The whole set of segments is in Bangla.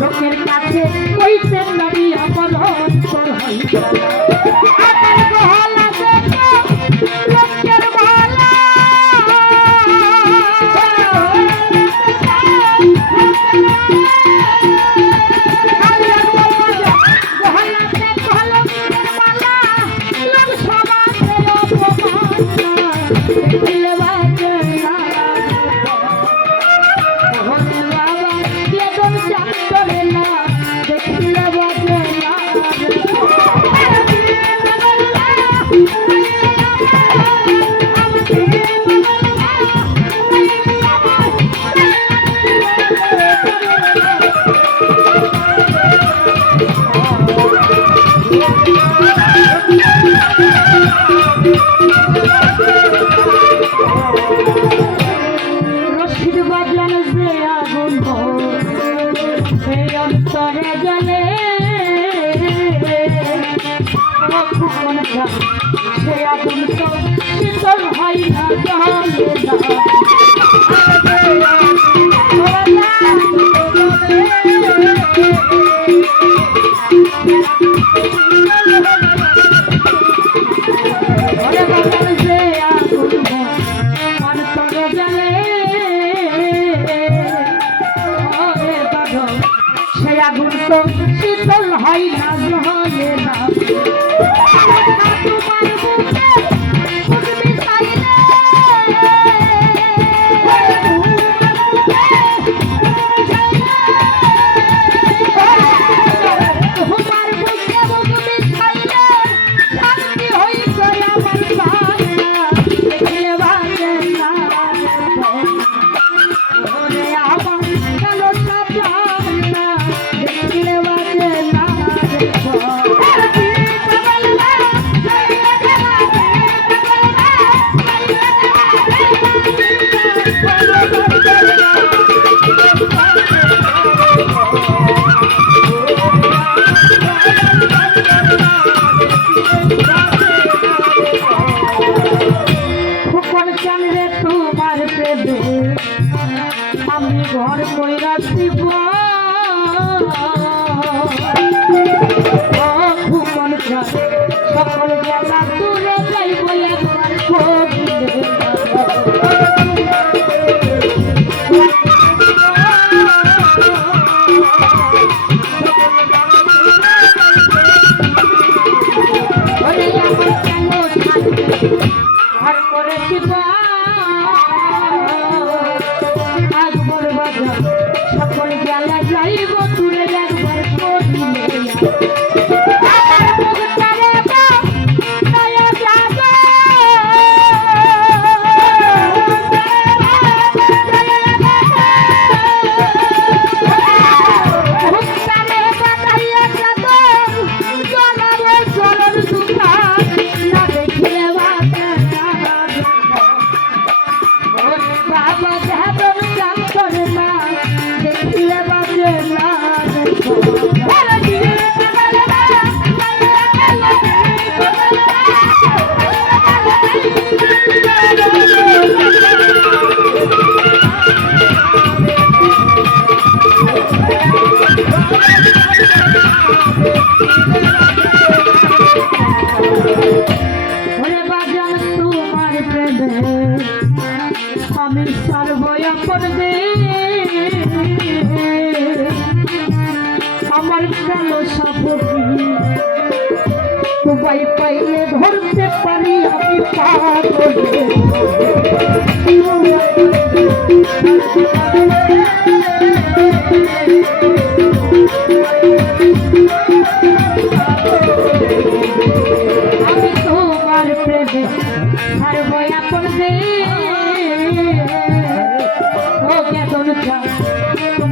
লোকের কাছে ওই তেল নদী অপরাধ না সে আপন সব শীতল হয় না জানে সে আগুন তো শীতল না জহলে না। ঘর ময়রা দিব ঘুমন সকল গেলা দূরে যাইব একবার কবি আর করে শিবা সকল জ্বালা জ্বালিব আমি সর্বয়াপন করবে আমার প্রাণ পাইলে ধরতে পারি আমি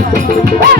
Hey!